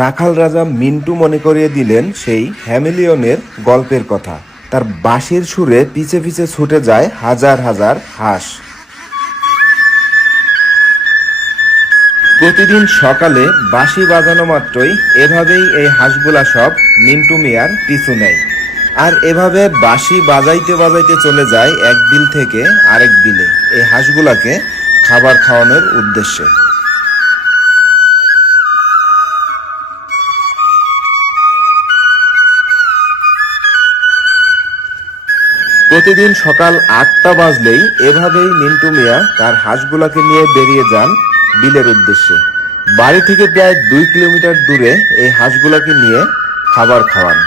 রাখাল রাজা মিন্টু মনে করিয়ে দিলেন সেই হ্যামিলিয়নের গল্পের কথা। তার বাঁশির সুরে পিছে পিছে ছুটে যায় হাজার হাজার হাঁস। প্রতিদিন সকালে বাঁশি বাজানো মাত্রই এভাবেই এই হাঁসগুলা সব মিন্টু মিয়ার পিছু নেয়। আর এভাবে বাঁশি বাজাইতে বাজাইতে চলে যায় এক বিল থেকে আরেক বিলে এই হাঁসগুলাকে খাবার খাওয়ানোর উদ্দেশ্যে। প্রতিদিন সকাল 8টা বাজলেই এভাবেই মিন্টু মিয়া তার হাঁসগুলাকে নিয়ে বেরিয়ে যান বিলের উদ্দেশ্যে। বাড়ি থেকে প্রায় 2 কিলোমিটার দূরে এই হাঁসগুলাকে নিয়ে খাবার খাওয়ান।